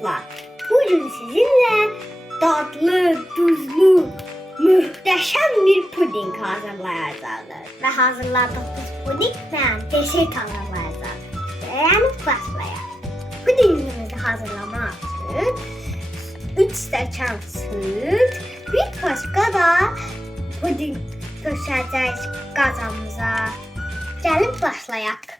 dostlar. Bugün sizinle tatlı, tuzlu, muhteşem bir puding hazırlayacağız. Ve hazırladığımız pudingle desert hazırlayacağız. Yani başlayalım. Pudingimizi hazırlamak için 3 stəkan süt, bir başqa da puding döşəcək qazamıza. Gəlib başlayaq.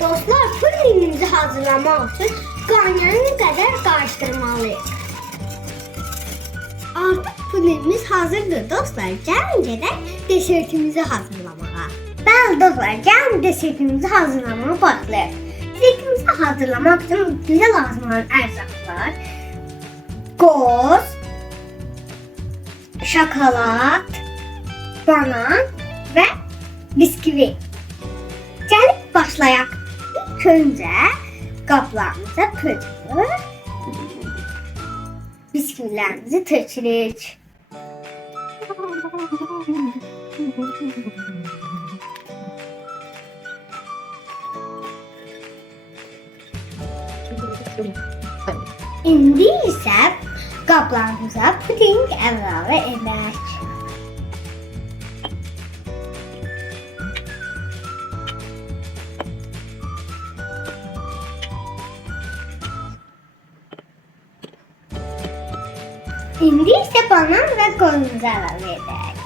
Dostlar, pudingimizi hazırlamaq üçün qaynanın qədər qarışdırmalıyıq. Artıq pudingimiz hazırdır dostlar. Gəlin gedək desertimizi hazırlamağa. Bəli dostlar, gəlin desertimizi hazırlamağa başlayaq. Desertimizi hazırlamaq üçün bizə lazım olan ərzaqlar qoz, şokolad, banan və biskvi. Gəlin başlayaq. İlk öncə qablarımıza pudru, bisküvilərimizi tökürük. İndi isə qablarımıza puding əlavə edək. İndi isə banan və qozumuzu əlavə edək.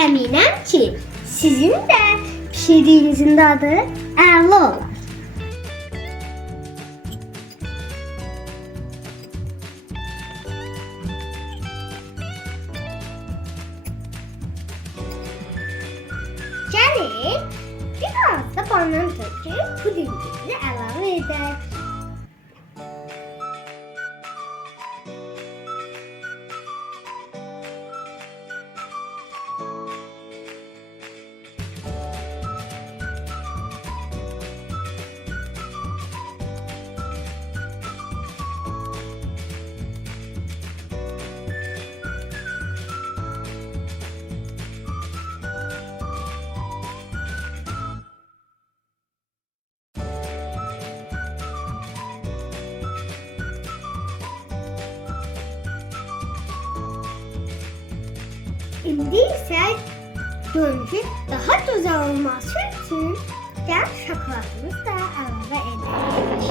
Əminəm ki, sizin də pişirdiyinizin dadı əla olar. Banan töküb pudingimizi əlavə edək. İndi isə görünüşü daha gözəl olması üçün gəl şokoladımızı da əlavə edək.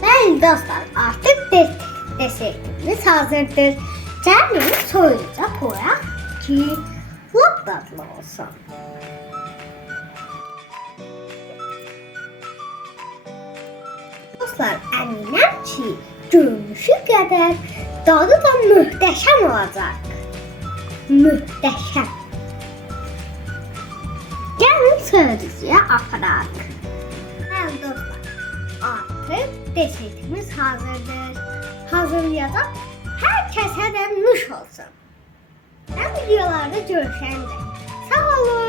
Bəli dostlar, artıq des desertimiz hazırdır. Gəlin soyuca koyaq ki, lap dadlı olsun. Dostlar, əminəm ki, görünüşü qədər dadı da möhtəşəm olacaq. Möhtəşəm. Gəlin soyucuya aparaq. Bəli dostlar, artıq desertimiz hazırdır hazırlayacak herkese de nuş olsun. Ben videolarda görüşen. Sağ olun.